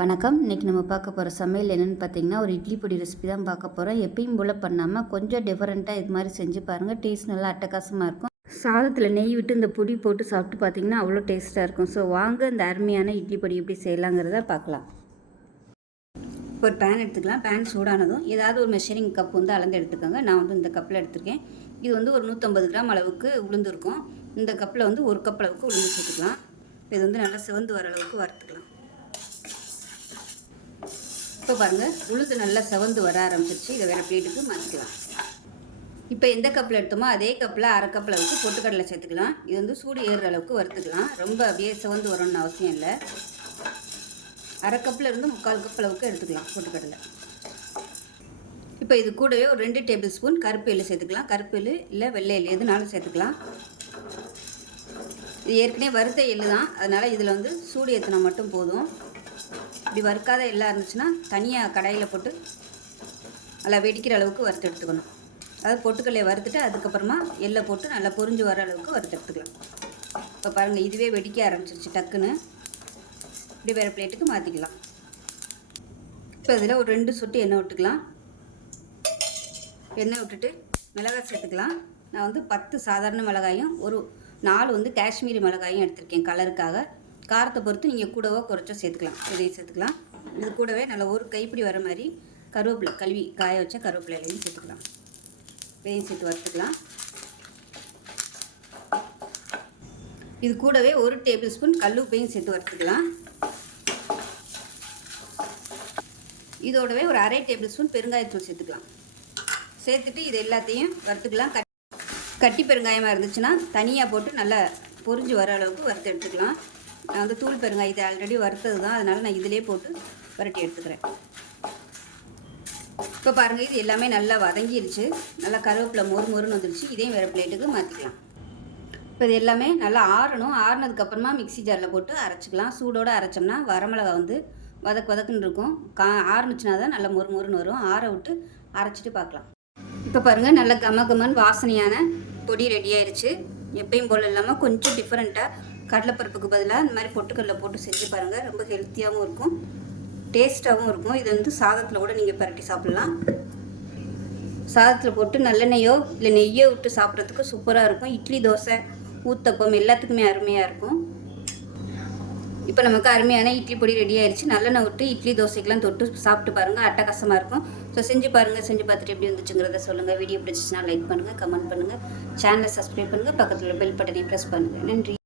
வணக்கம். இன்றைக்கி நம்ம பார்க்க போகிற சமையல் என்னென்னு பார்த்தீங்கன்னா, ஒரு இட்லி பொடி ரெசிபி தான் பார்க்க போகிறோம். எப்பயும் போல் பண்ணாமல் கொஞ்சம் டிஃப்ரெண்ட்டாக இது மாதிரி செஞ்சு பாருங்கள். டேஸ்ட் நல்லா அட்டகாசமாக இருக்கும். சாதத்தில் நெய் விட்டு இந்த பொடி போட்டு சாப்பிட்டு பார்த்தீங்கன்னா அவ்வளோ டேஸ்ட்டாக இருக்கும். ஸோ வாங்க இந்த அருமையான இட்லி பொடி எப்படி செய்யலாங்கிறத பார்க்கலாம். இப்போ ஒரு பேன் எடுத்துக்கலாம். பேன் சூடானதும் ஏதாவது ஒரு மெஷரிங் கப் வந்து அளந்து எடுத்துக்கோங்க. நான் வந்து இந்த கப்பில் எடுத்துருக்கேன். இது வந்து ஒரு 150 கிராம் அளவுக்கு உளுந்து இருக்கும். இந்த கப்பில் வந்து ஒரு கப் அளவுக்கு உளுந்து சேர்த்துக்கலாம். இது வந்து நல்லா சிவந்து வர அளவுக்கு வறுத்துக்கலாம். இப்போ பாருங்கள், உளுந்து நல்லா செவந்து வர ஆரம்பிச்சிருச்சு. இதை வேறு பிளேட்டுக்கு மாற்றிக்கலாம். இப்போ எந்த கப்பில் எடுத்தோமோ அதே கப்பில் அரை கப் அளவுக்கு பொட்டுக்கடலை சேர்த்துக்கலாம். இது வந்து சூடு ஏறுற அளவுக்கு வறுத்துக்கலாம். ரொம்ப அப்படியே செவந்து வரணும்னு அவசியம் இல்லை. அரை கப்பில் இருந்து 3/4 கப் அளவுக்கு எடுத்துக்கலாம் பொட்டுக்கடலை. இப்போ இது கூடவே ஒரு 2 டேபிள் ஸ்பூன் கருப்பு எள்ளு சேர்த்துக்கலாம். கருப்பு எள்ளு இல்லை வெள்ளை எள்ளு எதுனாலும் சேர்த்துக்கலாம். இது ஏற்கனவே வறுத்த எள்ளு தான், அதனால் இதில் வந்து சூடு ஏற்றினா மட்டும் போதும். இப்படி வறுக்காத எல்லாம் இருந்துச்சுன்னா தனியாக கடாயில் போட்டு நல்லா வெடிக்கிற அளவுக்கு வறுத்து எடுத்துக்கணும். அதாவது பொட்டுக்கல்லையை வறுத்துட்டு அதுக்கப்புறமா எள்ளை போட்டு நல்லா பொரிஞ்சு வர அளவுக்கு வறுத்து எடுத்துக்கலாம். இப்போ பாருங்கள், இதுவே வெடிக்க ஆரம்பிச்சிருச்சு டக்குன்னு. இப்படி வேறு பிளேட்டுக்கு மாற்றிக்கலாம். இப்போ இதில் ஒரு 2 சொட்டு எண்ணெய் விட்டுக்கலாம். எண்ணெய் விட்டுட்டு மிளகாய் சேர்த்துக்கலாம். நான் வந்து 10 சாதாரண மிளகாயும் ஒரு 4 வந்து காஷ்மீரி மிளகாயும் எடுத்திருக்கேன் கலருக்காக. காரத்தை பொறுத்து நீங்கள் கூடவோ குறைச்சோ சேர்த்துக்கலாம். இதையும் சேர்த்துக்கலாம். இது கூடவே நல்லா ஒரு கைப்பிடி வர மாதிரி கருவேப்பிலை கழுவி காய வச்ச கருவேப்பிலையிலையும் சேர்த்துக்கலாம். இதையும் சேர்த்து வறுத்துக்கலாம். இது கூடவே ஒரு டேபிள் ஸ்பூன் கல்லுப்பையும் சேர்த்து வறுத்துக்கலாம். இதோடவே ஒரு அரை டேபிள் ஸ்பூன் பெருங்காயத்தூள் சேர்த்துக்கலாம். சேர்த்துட்டு இது எல்லாத்தையும் வறுத்துக்கலாம். கட்டி பெருங்காயமாக இருந்துச்சுன்னா தனியாக போட்டு நல்லா பொரிஞ்சு வர அளவுக்கு வறுத்து எடுத்துக்கலாம். நான் வந்து தூள் பெருங்காயத்தை ஆல்ரெடி வறுத்தது தான், அதனால் நான் இதிலே போட்டு வறுட்டி எடுத்துக்கிறேன். இப்போ பாருங்கள், இது எல்லாமே நல்லா வதங்கிடுச்சு. நல்லா கருவேப்பிலை மொறுன்னு வந்துடுச்சு. இதையும் வேறு பிளேட்டுக்கு மாற்றிக்கலாம். இப்போ இது எல்லாமே நல்லா ஆறணும். ஆறுனதுக்கப்புறமா மிக்ஸி ஜாரில் போட்டு அரைச்சிக்கலாம். சூடோடு அரைச்சோம்னா வரமிளகா வந்து வதக்குன்னு இருக்கும். ஆறுனுச்சுனா தான் நல்லா மொறுன்னு வரும். ஆற விட்டு அரைச்சிட்டு பார்க்கலாம். இப்போ பாருங்கள், நல்ல கமகமன்னு வாசனையான பொடி ரெடி ஆயிடுச்சு. எப்பயும் போல் இல்லாமல் கொஞ்சம் டிஃப்ரெண்ட்டாக கடலைப்பருப்புக்கு பதிலாக இந்த மாதிரி பொட்டுக்கடலை போட்டு செஞ்சு பாருங்கள். ரொம்ப ஹெல்த்தியாகவும் இருக்கும், டேஸ்ட்டாகவும் இருக்கும். இது வந்து சாதத்தில் கூட நீங்கள் பரட்டி சாப்பிட்லாம். சாதத்தில் போட்டு நல்லெண்ணெயோ இல்லை நெய்யோ விட்டு சாப்பிட்றதுக்கு சூப்பராக இருக்கும். இட்லி, தோசை, ஊத்தப்பம் எல்லாத்துக்குமே அருமையாக இருக்கும். இப்போ நமக்கு அருமையான இட்லி பொடி ரெடி ஆயிடுச்சு. நல்லெண்ணெய் விட்டு இட்லி, தோசைக்கெலாம் தொட்டு சாப்பிட்டு பாருங்கள், அட்டகாசமாக இருக்கும். ஸோ செஞ்சு பாருங்கள். செஞ்சு பார்த்துட்டு எப்படி வந்துச்சுங்கிறத சொல்லுங்கள். வீடியோ பிடிச்சிச்சுன்னா லைக் பண்ணுங்கள், கமெண்ட் பண்ணுங்கள், சேனலை சப்ஸ்கிரைப் பண்ணுங்கள், பக்கத்தில் பெல் பட்டனை ப்ரெஸ் பண்ணுங்கள். நன்றி.